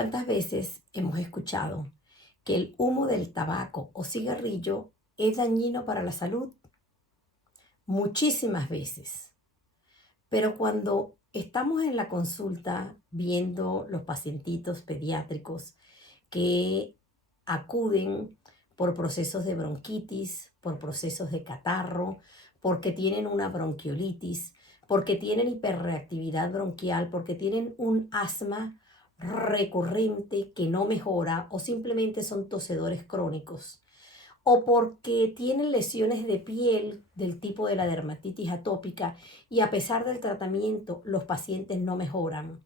¿Cuántas veces hemos escuchado que el humo del tabaco o cigarrillo es dañino para la salud? Muchísimas veces. Pero cuando estamos en la consulta viendo los pacientitos pediátricos que acuden por procesos de bronquitis, por procesos de catarro, porque tienen una bronquiolitis, porque tienen hiperreactividad bronquial, porque tienen un asma recurrente que no mejora o simplemente son tosedores crónicos o porque tienen lesiones de piel del tipo de la dermatitis atópica y a pesar del tratamiento los pacientes no mejoran,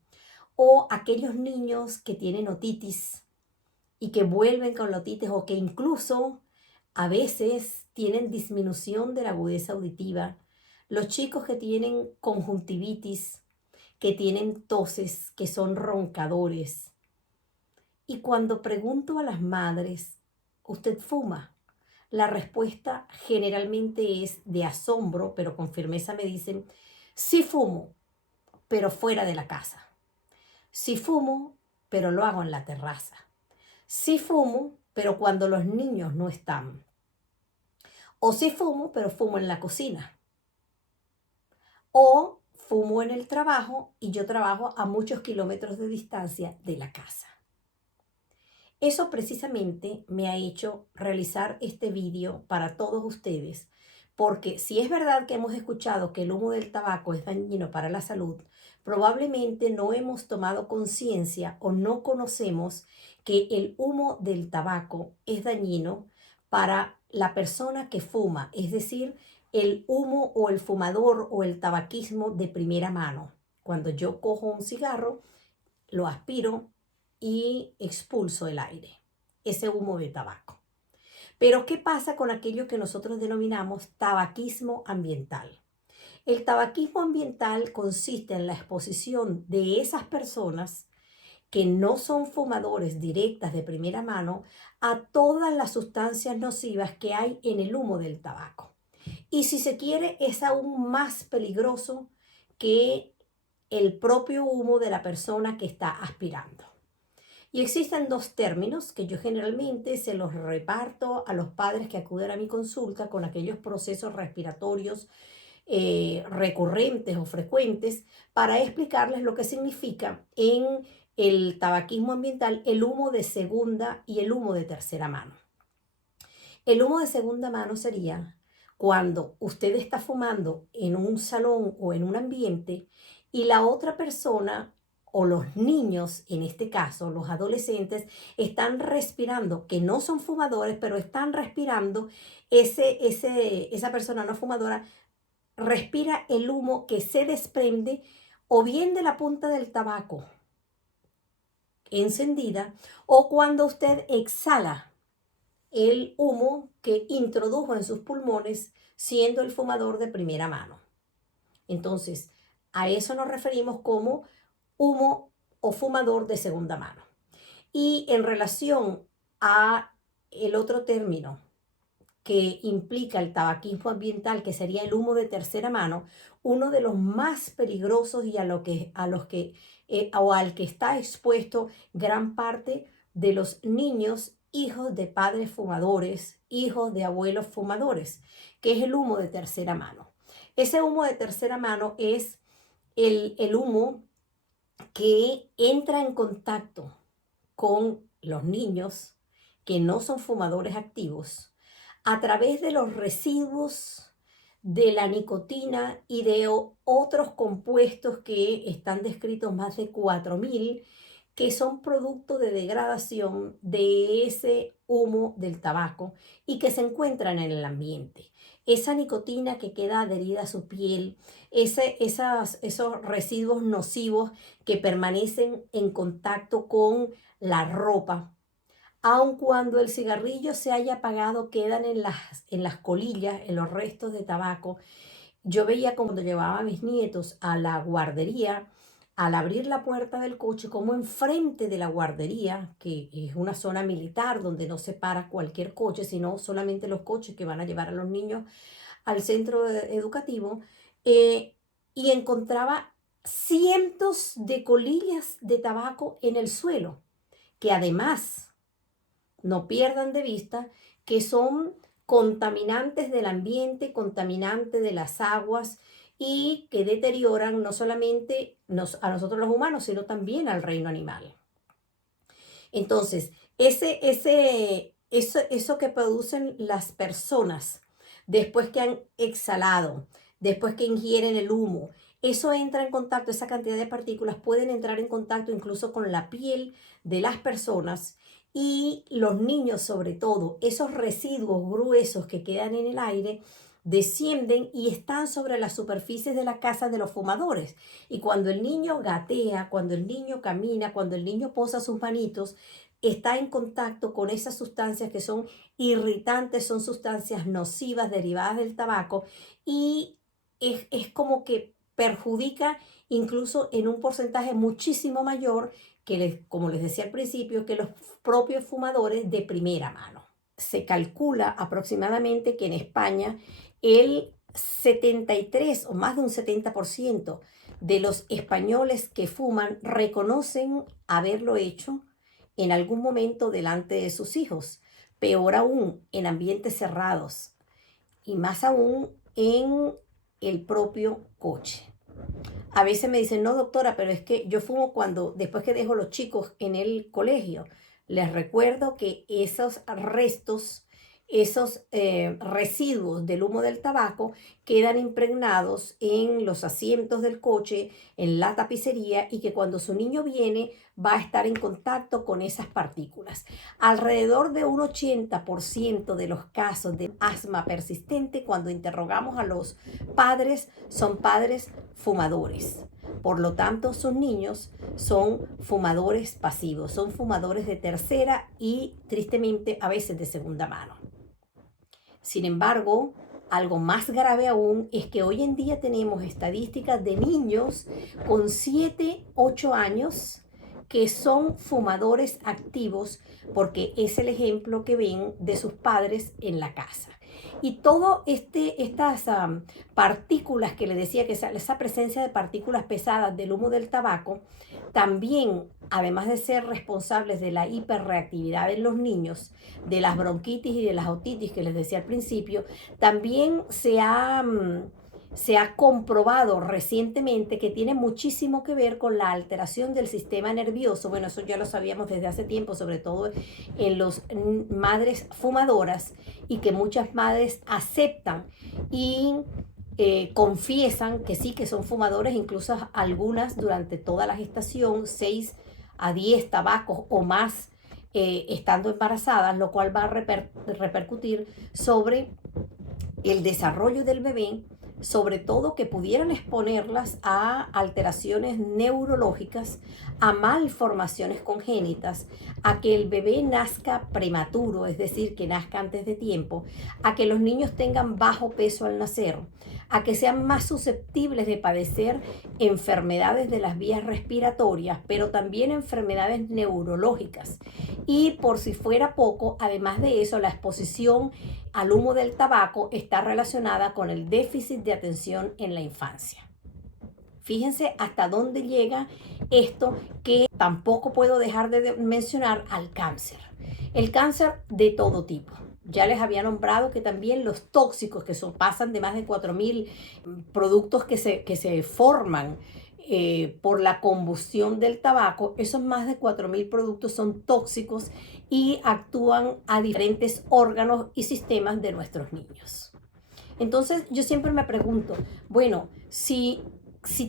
o aquellos niños que tienen otitis y que vuelven con la otitis o que incluso a veces tienen disminución de la agudeza auditiva, los chicos que tienen conjuntivitis, que tienen toses, que son roncadores. Y cuando pregunto a las madres, ¿usted fuma? La respuesta generalmente es de asombro, pero con firmeza me dicen, sí fumo, pero fuera de la casa. Sí fumo, pero lo hago en la terraza. Sí fumo, pero cuando los niños no están. O sí fumo, pero fumo en la cocina. O fumo en el trabajo y yo trabajo a muchos kilómetros de distancia de la casa. Eso precisamente me ha hecho realizar este vídeo para todos ustedes, porque si es verdad que hemos escuchado que el humo del tabaco es dañino para la salud, probablemente no hemos tomado conciencia o no conocemos que el humo del tabaco es dañino para la persona que fuma, es decir, el humo o el fumador o el tabaquismo de primera mano. Cuando yo cojo un cigarro, lo aspiro y expulso el aire, ese humo de tabaco. Pero ¿qué pasa con aquello que nosotros denominamos tabaquismo ambiental? El tabaquismo ambiental consiste en la exposición de esas personas que no son fumadores directas de primera mano a todas las sustancias nocivas que hay en el humo del tabaco. Y si se quiere, es aún más peligroso que el propio humo de la persona que está aspirando. Y existen dos términos que yo generalmente se los reparto a los padres que acuden a mi consulta con aquellos procesos respiratorios recurrentes o frecuentes para explicarles lo que significa en el tabaquismo ambiental el humo de segunda y el humo de tercera mano. El humo de segunda mano sería cuando usted está fumando en un salón o en un ambiente y la otra persona o los niños, en este caso los adolescentes, están respirando, que no son fumadores, pero están respirando, esa persona no fumadora respira el humo que se desprende o bien de la punta del tabaco encendida o cuando usted exhala el humo que introdujo en sus pulmones siendo el fumador de primera mano. Entonces, a eso nos referimos como humo o fumador de segunda mano. Y en relación a el otro término que implica el tabaquismo ambiental, que sería el humo de tercera mano, uno de los más peligrosos y o al que está expuesto gran parte de los niños hijos de padres fumadores, hijos de abuelos fumadores, que es el humo de tercera mano. Ese humo de tercera mano es el humo que entra en contacto con los niños que no son fumadores activos a través de los residuos de la nicotina y de otros compuestos que están descritos más de 4.000 que son producto de degradación de ese humo del tabaco y que se encuentran en el ambiente. Esa nicotina que queda adherida a su piel, esos residuos nocivos que permanecen en contacto con la ropa, aun cuando el cigarrillo se haya apagado, quedan en las colillas, en los restos de tabaco. Yo veía cuando llevaba a mis nietos a la guardería, al abrir la puerta del coche, como enfrente de la guardería, que es una zona militar donde no se para cualquier coche, sino solamente los coches que van a llevar a los niños al centro educativo, eh, y encontraba cientos de colillas de tabaco en el suelo. que además no pierdan de vista que son contaminantes del ambiente, contaminantes de las aguas y que deterioran no solamente a nosotros los humanos, sino también al reino animal. Entonces, eso que producen las personas después que han exhalado, después que ingieren el humo, eso entra en contacto, esa cantidad de partículas pueden entrar en contacto incluso con la piel de las personas y los niños sobre todo, esos residuos gruesos que quedan en el aire descienden y están sobre las superficies de la casa de los fumadores. Y cuando el niño gatea, cuando el niño camina, cuando el niño posa sus manitos, está en contacto con esas sustancias que son irritantes, son sustancias nocivas derivadas del tabaco y es como que perjudica incluso en un porcentaje muchísimo mayor que, como les decía al principio, que los propios fumadores de primera mano. Se calcula aproximadamente que en España el 73 o más de un 70% de los españoles que fuman reconocen haberlo hecho en algún momento delante de sus hijos, peor aún en ambientes cerrados y más aún en el propio coche. A veces me dicen, no doctora, pero es que yo fumo después que dejo los chicos en el colegio. Les recuerdo que esos restos, esos residuos del humo del tabaco quedan impregnados en los asientos del coche, en la tapicería y que cuando su niño viene va a estar en contacto con esas partículas. Alrededor de un 80% de los casos de asma persistente, cuando interrogamos a los padres, son padres fumadores. Por lo tanto, sus niños son fumadores pasivos, son fumadores de tercera y tristemente a veces de segunda mano. Sin embargo, algo más grave aún es que hoy en día tenemos estadísticas de niños con 7, 8 años que son fumadores activos porque es el ejemplo que ven de sus padres en la casa. Y todas estas partículas que les decía, que esa presencia de partículas pesadas del humo del tabaco, también, además de ser responsables de la hiperreactividad en los niños, de las bronquitis y de las otitis que les decía al principio, también se ha comprobado recientemente que tiene muchísimo que ver con la alteración del sistema nervioso. Bueno, eso ya lo sabíamos desde hace tiempo, sobre todo en las madres fumadoras, y que muchas madres aceptan y confiesan que sí, que son fumadores, incluso algunas durante toda la gestación, 6 a 10 tabacos o más estando embarazadas, lo cual va a repercutir sobre el desarrollo del bebé, sobre todo que pudieran exponerlas a alteraciones neurológicas, a malformaciones congénitas, a que el bebé nazca prematuro, es decir, que nazca antes de tiempo, a que los niños tengan bajo peso al nacer, a que sean más susceptibles de padecer enfermedades de las vías respiratorias, pero también enfermedades neurológicas. Y por si fuera poco, además de eso, la exposición al humo del tabaco está relacionada con el déficit de atención en la infancia. Fíjense hasta dónde llega esto, que tampoco puedo dejar de mencionar al cáncer. El cáncer de todo tipo. Ya les había nombrado que también los tóxicos, que pasan de más de 4.000 productos que se forman por la combustión del tabaco, esos más de 4.000 productos son tóxicos y actúan a diferentes órganos y sistemas de nuestros niños. Entonces yo siempre me pregunto, bueno, si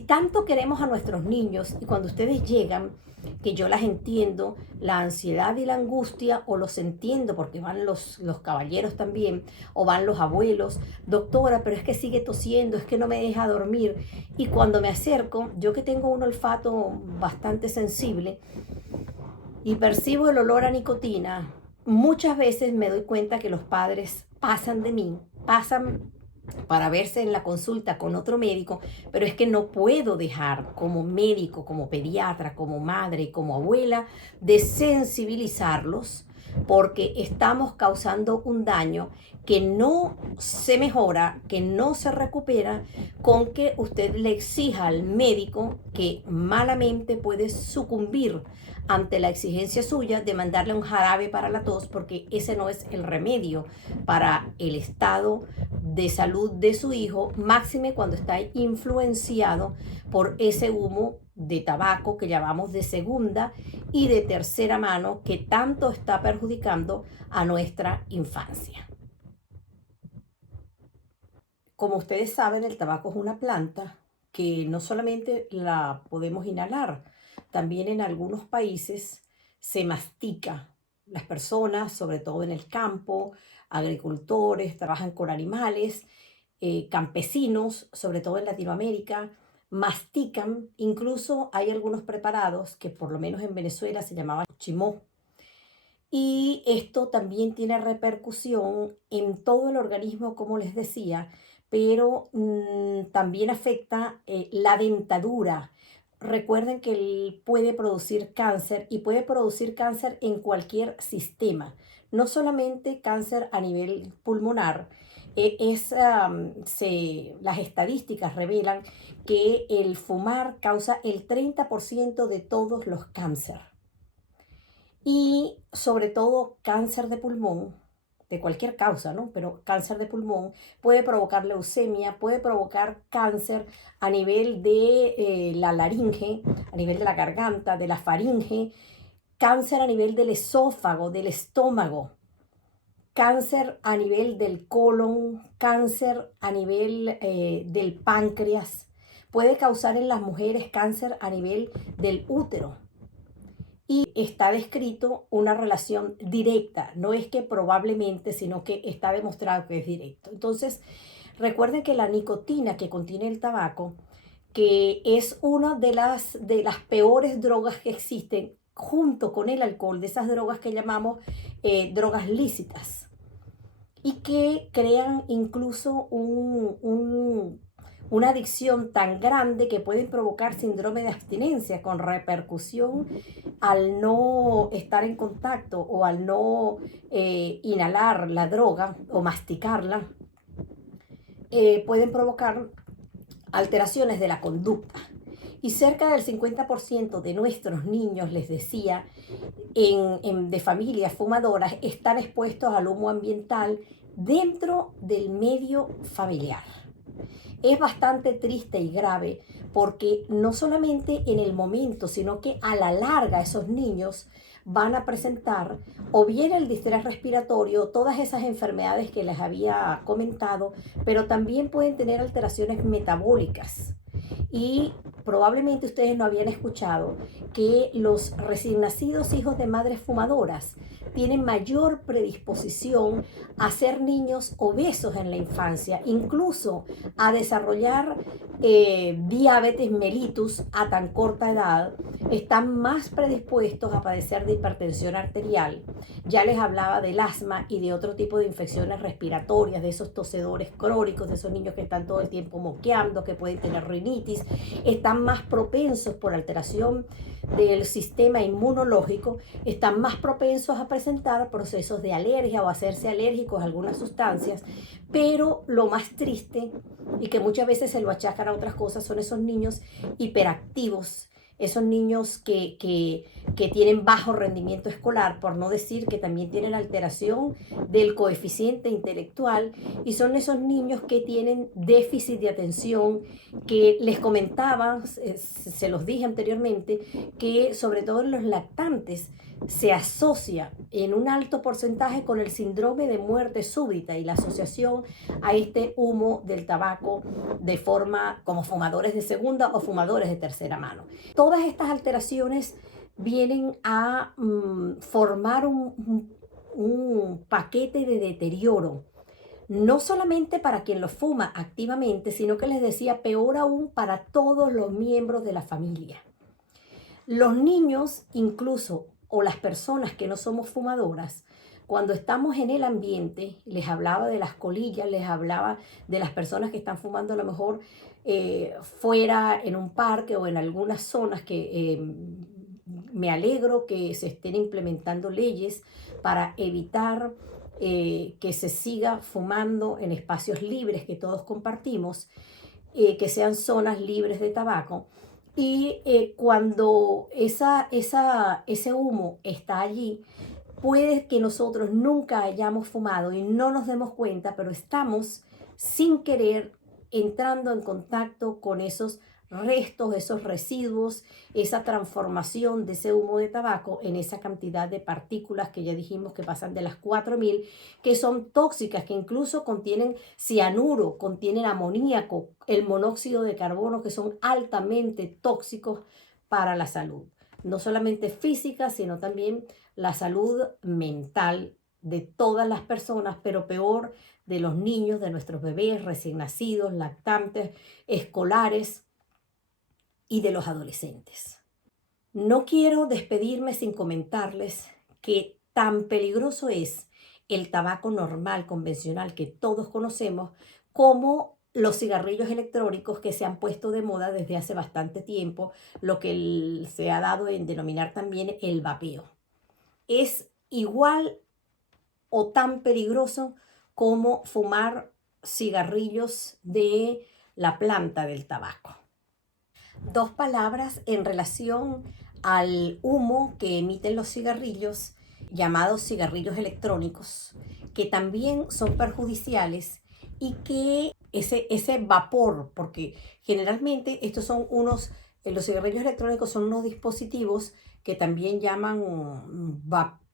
tanto queremos a nuestros niños y cuando ustedes llegan, que yo las entiendo, la ansiedad y la angustia, o los entiendo porque van los caballeros también, o van los abuelos, doctora, pero es que sigue tosiendo, es que no me deja dormir. Y cuando me acerco, yo que tengo un olfato bastante sensible y percibo el olor a nicotina, muchas veces me doy cuenta que los padres pasan de mí, pasan para verse en la consulta con otro médico, pero es que no puedo dejar como médico, como pediatra, como madre, como abuela, de sensibilizarlos porque estamos causando un daño que no se mejora, que no se recupera con que usted le exija al médico que malamente puede sucumbir ante la exigencia suya de mandarle un jarabe para la tos, porque ese no es el remedio para el estado de salud de su hijo, máxime cuando está influenciado por ese humo de tabaco que llamamos de segunda y de tercera mano, que tanto está perjudicando a nuestra infancia. Como ustedes saben, el tabaco es una planta que no solamente la podemos inhalar, también en algunos países se mastica. Las personas, sobre todo en el campo, agricultores, trabajan con animales, campesinos, sobre todo en Latinoamérica, mastican. Incluso hay algunos preparados que por lo menos en Venezuela se llamaban chimó. Y esto también tiene repercusión en todo el organismo, como les decía, pero también afecta la dentadura. Recuerden que él puede producir cáncer y puede producir cáncer en cualquier sistema, no solamente cáncer a nivel pulmonar. Las estadísticas revelan que el fumar causa el 30% de todos los cánceres y sobre todo cáncer de pulmón, de cualquier causa, ¿no? Pero cáncer de pulmón puede provocar leucemia, puede provocar cáncer a nivel de la laringe, a nivel de la garganta, de la faringe, cáncer a nivel del esófago, del estómago, cáncer a nivel del colon, cáncer a nivel del páncreas, puede causar en las mujeres cáncer a nivel del útero. Y está descrito una relación directa, no es que probablemente, sino que está demostrado que es directo. Entonces, recuerden que la nicotina que contiene el tabaco, que es una de las peores drogas que existen, junto con el alcohol, de esas drogas que llamamos drogas lícitas, y que crean incluso una adicción tan grande que pueden provocar síndrome de abstinencia con repercusión al no estar en contacto o al no inhalar la droga o masticarla, pueden provocar alteraciones de la conducta. Y cerca del 50% de nuestros niños, les decía, de familias fumadoras, están expuestos al humo ambiental dentro del medio familiar. Es bastante triste y grave porque no solamente en el momento, sino que a la larga esos niños van a presentar o bien el distrés respiratorio, todas esas enfermedades que les había comentado, pero también pueden tener alteraciones metabólicas. Y probablemente ustedes no habían escuchado que los recién nacidos hijos de madres fumadoras tienen mayor predisposición a ser niños obesos en la infancia, incluso a desarrollar diabetes mellitus a tan corta edad, están más predispuestos a padecer de hipertensión arterial. Ya les hablaba del asma y de otro tipo de infecciones respiratorias, de esos tosedores crónicos, de esos niños que están todo el tiempo moqueando, que pueden tener rinitis, están más propensos por alteración del sistema inmunológico, están más propensos a presentar procesos de alergia o a hacerse alérgicos a algunas sustancias, pero lo más triste y que muchas veces se lo achacan a otras cosas son esos niños hiperactivos, esos niños que tienen bajo rendimiento escolar, por no decir que también tienen alteración del coeficiente intelectual, y son esos niños que tienen déficit de atención, que les comentaba, se los dije anteriormente, que sobre todo en los lactantes se asocia en un alto porcentaje con el síndrome de muerte súbita y la asociación a este humo del tabaco de forma como fumadores de segunda o fumadores de tercera mano. Todas estas alteraciones vienen a formar un paquete de deterioro, no solamente para quien lo fuma activamente, sino que les decía, peor aún para todos los miembros de la familia. Los niños incluso, o las personas que no somos fumadoras, cuando estamos en el ambiente, les hablaba de las colillas, les hablaba de las personas que están fumando a lo mejor fuera en un parque o en algunas zonas que me alegro que se estén implementando leyes para evitar que se siga fumando en espacios libres que todos compartimos, que sean zonas libres de tabaco. Y cuando ese humo está allí, puede que nosotros nunca hayamos fumado y no nos demos cuenta, pero estamos sin querer entrando en contacto con esos restos, esos residuos, esa transformación de ese humo de tabaco en esa cantidad de partículas que ya dijimos que pasan de las 4.000, que son tóxicas, que incluso contienen cianuro, contienen amoníaco, el monóxido de carbono, que son altamente tóxicos para la salud, no solamente física, sino también la salud mental de todas las personas, pero peor de los niños, de nuestros bebés recién nacidos, lactantes, escolares y de los adolescentes. No quiero despedirme sin comentarles que tan peligroso es el tabaco normal, convencional, que todos conocemos, como los cigarrillos electrónicos que se han puesto de moda desde hace bastante tiempo, lo que se ha dado en denominar también el vapeo. Es igual o tan peligroso como fumar cigarrillos de la planta del tabaco. Dos palabras en relación al humo que emiten los cigarrillos, llamados cigarrillos electrónicos, que también son perjudiciales y que ese vapor, porque generalmente estos son los cigarrillos electrónicos son unos dispositivos que también llaman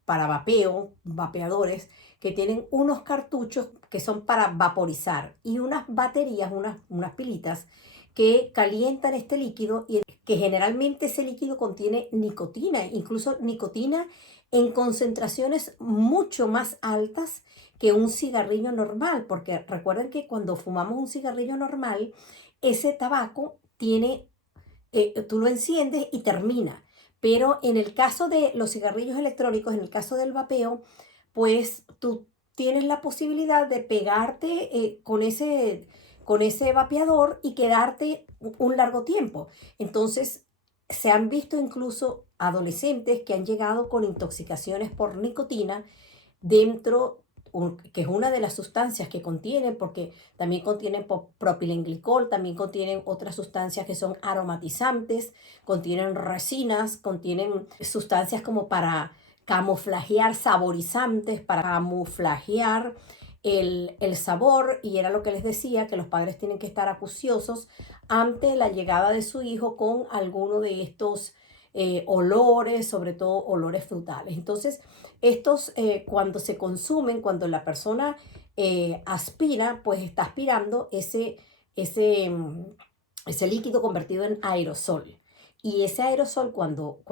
para vapeo, vapeadores, que tienen unos cartuchos que son para vaporizar y unas baterías, unas pilitas que calientan este líquido y que generalmente ese líquido contiene nicotina, incluso nicotina en concentraciones mucho más altas que un cigarrillo normal, porque recuerden que cuando fumamos un cigarrillo normal, ese tabaco tiene, tú lo enciendes y termina, pero en el caso de los cigarrillos electrónicos, en el caso del vapeo, pues tú tienes la posibilidad de pegarte con ese vapeador y quedarte un largo tiempo. Entonces, se han visto incluso adolescentes que han llegado con intoxicaciones por nicotina dentro, que es una de las sustancias que contienen, porque también contienen propilenglicol, también contienen otras sustancias que son aromatizantes, contienen resinas, contienen sustancias como para camuflajear, saborizantes, para camuflajear el sabor, y era lo que les decía, que los padres tienen que estar acuciosos ante la llegada de su hijo con alguno de estos olores, sobre todo olores frutales. Entonces, estos cuando se consumen, cuando la persona aspira, pues está aspirando ese, mm, ese líquido convertido en aerosol. Y ese aerosol cuando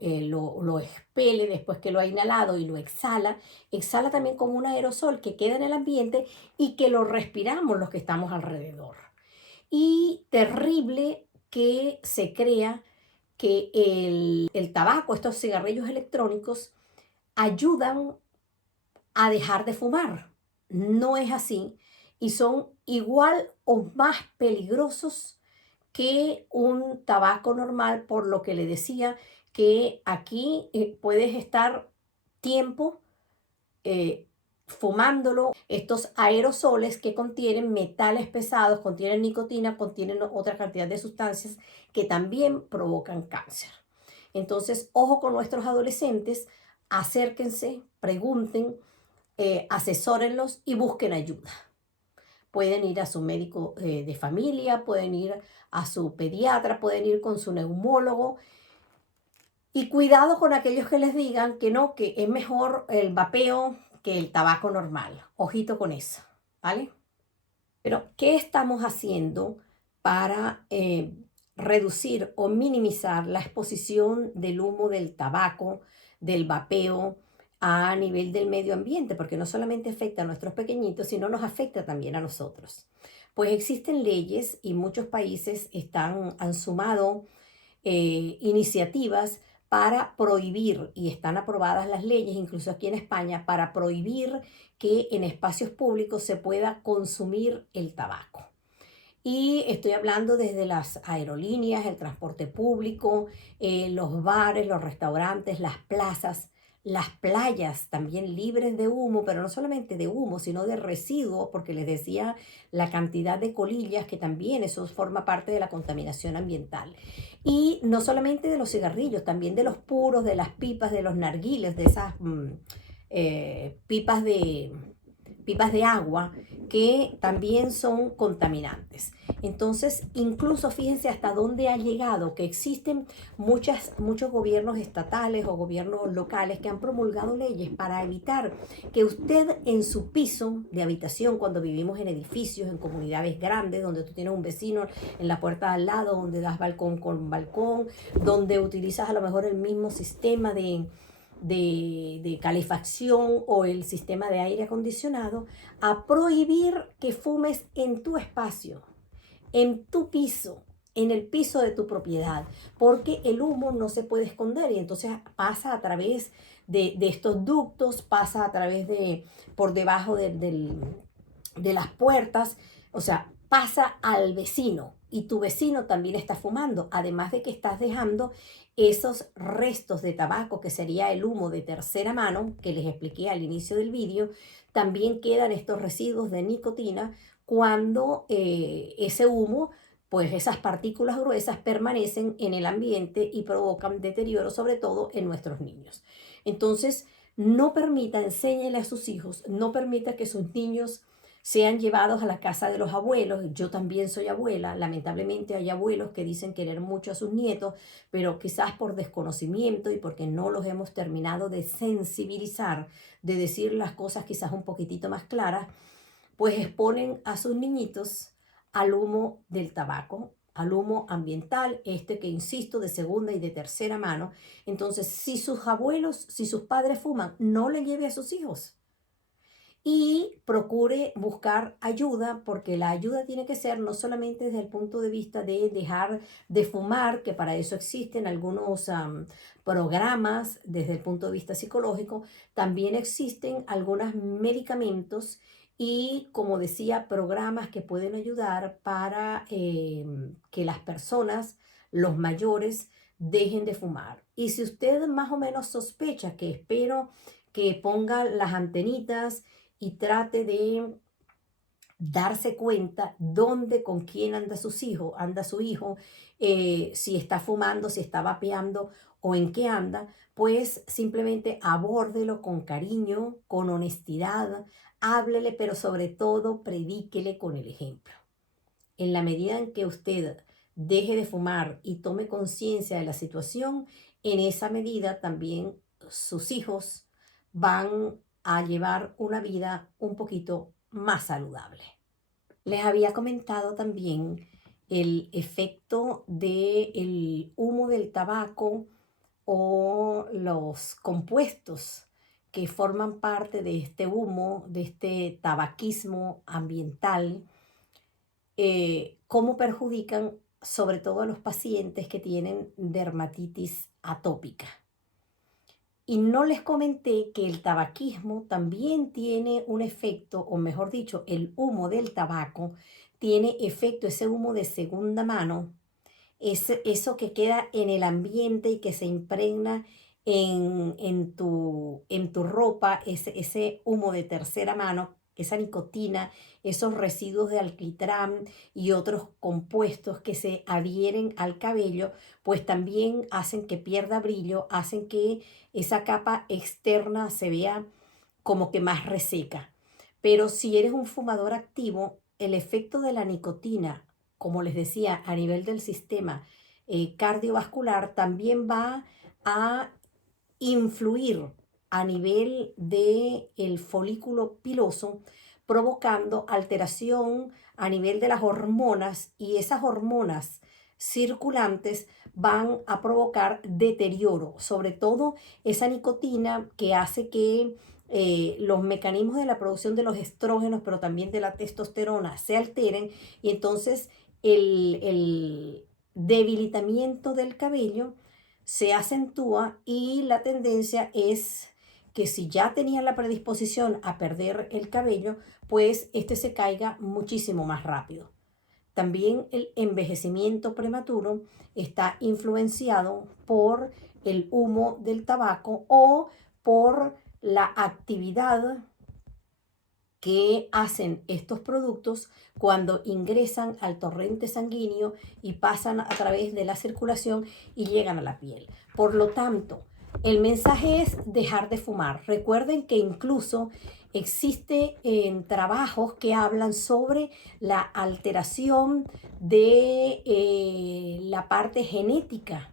lo expele después que lo ha inhalado y lo exhala también como un aerosol que queda en el ambiente y que lo respiramos los que estamos alrededor. Y terrible que se crea que el tabaco, estos cigarrillos electrónicos, ayudan a dejar de fumar. No es así y son igual o más peligrosos que un tabaco normal, por lo que le decía que aquí puedes estar tiempo eh, fumándolo. Estos aerosoles que contienen metales pesados, contienen nicotina, contienen otra cantidad de sustancias que también provocan cáncer. Entonces, ojo con nuestros adolescentes, acérquense, pregunten, asesórenlos y busquen ayuda. Pueden ir a su médico de familia, pueden ir a su pediatra, pueden ir con su neumólogo. Y cuidado con aquellos que les digan que no, que es mejor el vapeo que el tabaco normal. Ojito con eso, ¿vale? Pero, ¿qué estamos haciendo para reducir o minimizar la exposición del humo del tabaco, del vapeo, a nivel del medio ambiente? Porque no solamente afecta a nuestros pequeñitos, sino nos afecta también a nosotros. Pues existen leyes y muchos países han sumado iniciativas para prohibir, y están aprobadas las leyes, incluso aquí en España, para prohibir que en espacios públicos se pueda consumir el tabaco. Y estoy hablando desde las aerolíneas, el transporte público, los bares, los restaurantes, las plazas. las playas también libres de humo, pero no solamente de humo, sino de residuos, porque les decía la cantidad de colillas, que también eso forma parte de la contaminación ambiental. Y no solamente de los cigarrillos, también de los puros, de las pipas, de los narguiles, de esas pipas pipas de agua que también son contaminantes. Entonces, incluso fíjense hasta dónde ha llegado, que existen muchos gobiernos estatales o gobiernos locales que han promulgado leyes para evitar que usted en su piso de habitación, cuando vivimos en edificios, en comunidades grandes, donde tú tienes un vecino en la puerta de al lado, donde das balcón con balcón, donde utilizas a lo mejor el mismo sistema de calefacción o el sistema de aire acondicionado, a prohibir que fumes en tu espacio, en tu piso, en el piso de tu propiedad, porque el humo no se puede esconder y entonces pasa a través de estos ductos, pasa a través por debajo de las puertas, o sea, pasa al vecino y tu vecino también está fumando, además de que estás dejando esos restos de tabaco, que sería el humo de tercera mano, que les expliqué al inicio del vídeo. También quedan estos residuos de nicotina cuando ese humo, pues esas partículas gruesas permanecen en el ambiente y provocan deterioro, sobre todo en nuestros niños. Entonces, no permita, enséñele a sus hijos, no permita que sus niños sean llevados a la casa de los abuelos. Yo también soy abuela. Lamentablemente hay abuelos que dicen querer mucho a sus nietos, pero quizás por desconocimiento y porque no los hemos terminado de sensibilizar, de decir las cosas quizás un poquitito más claras, pues exponen a sus niñitos al humo del tabaco, al humo ambiental, este que insisto, de segunda y de tercera mano. Entonces, si sus abuelos, si sus padres fuman, no le lleve a sus hijos y procure buscar ayuda, porque la ayuda tiene que ser no solamente desde el punto de vista de dejar de fumar, que para eso existen algunos programas desde el punto de vista psicológico, también existen algunos medicamentos y, como decía, programas que pueden ayudar para que las personas, los mayores, dejen de fumar. Y si usted más o menos sospecha, que espero que ponga las antenitas y trate de darse cuenta dónde, con quién anda su hijo, si está fumando, si está vapeando o en qué anda, pues simplemente abórdelo con cariño, con honestidad, háblele, pero sobre todo predíquele con el ejemplo. En la medida en que usted deje de fumar y tome conciencia de la situación, en esa medida también sus hijos van a llevar una vida un poquito más saludable. Les había comentado también el efecto del humo del tabaco o los compuestos que forman parte de este humo, de este tabaquismo ambiental, cómo perjudican sobre todo a los pacientes que tienen dermatitis atópica. Y no les comenté que el tabaquismo también tiene un efecto, o mejor dicho, el humo del tabaco tiene efecto, ese humo de segunda mano, eso que queda en el ambiente y que se impregna en tu ropa, ese humo de tercera mano, esa nicotina, esos residuos de alquitrán y otros compuestos que se adhieren al cabello, pues también hacen que pierda brillo, hacen que esa capa externa se vea como que más reseca. Pero si eres un fumador activo, el efecto de la nicotina, como les decía, a nivel del sistema cardiovascular, también va a influir a nivel del folículo piloso, provocando alteración a nivel de las hormonas, y esas hormonas circulantes van a provocar deterioro, sobre todo esa nicotina que hace que los mecanismos de la producción de los estrógenos, pero también de la testosterona, se alteren, y entonces el debilitamiento del cabello se acentúa, y la tendencia es que si ya tenían la predisposición a perder el cabello, pues este se caiga muchísimo más rápido. También el envejecimiento prematuro está influenciado por el humo del tabaco o por la actividad que hacen estos productos cuando ingresan al torrente sanguíneo y pasan a través de la circulación y llegan a la piel. Por lo tanto, el mensaje es dejar de fumar. Recuerden que incluso existe trabajos que hablan sobre la alteración de la parte genética,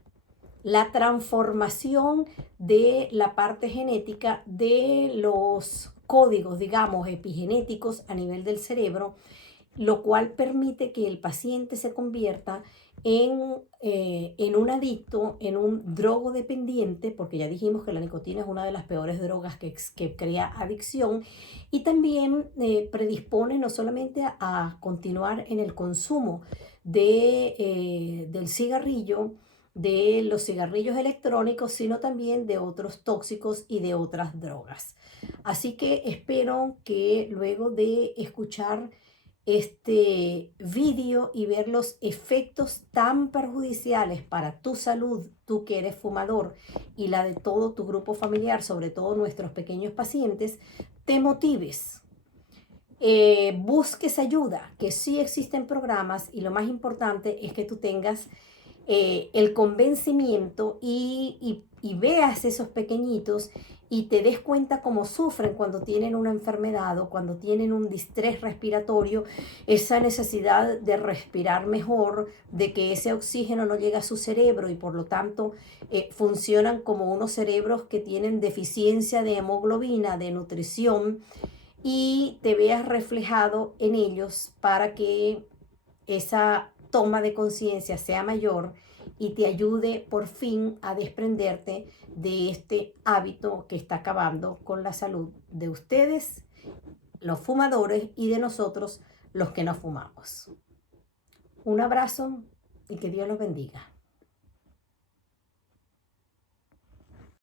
la transformación de la parte genética de los códigos, digamos, epigenéticos a nivel del cerebro, lo cual permite que el paciente se convierta en un adicto, en un drogodependiente, porque ya dijimos que la nicotina es una de las peores drogas que crea adicción, y también predispone no solamente a continuar en el consumo del cigarrillo, de los cigarrillos electrónicos, sino también de otros tóxicos y de otras drogas. Así que espero que luego de escuchar este vídeo y ver los efectos tan perjudiciales para tu salud, tú que eres fumador, y la de todo tu grupo familiar, sobre todo nuestros pequeños pacientes, te motives. Busques ayuda, que sí existen programas, y lo más importante es que tú tengas el convencimiento y veas esos pequeñitos y te des cuenta cómo sufren cuando tienen una enfermedad o cuando tienen un distrés respiratorio, esa necesidad de respirar mejor, de que ese oxígeno no llega a su cerebro y por lo tanto funcionan como unos cerebros que tienen deficiencia de hemoglobina, de nutrición, y te veas reflejado en ellos para que esa toma de conciencia sea mayor y te ayude por fin a desprenderte de este hábito que está acabando con la salud de ustedes, los fumadores, y de nosotros, los que no fumamos. Un abrazo y que Dios los bendiga.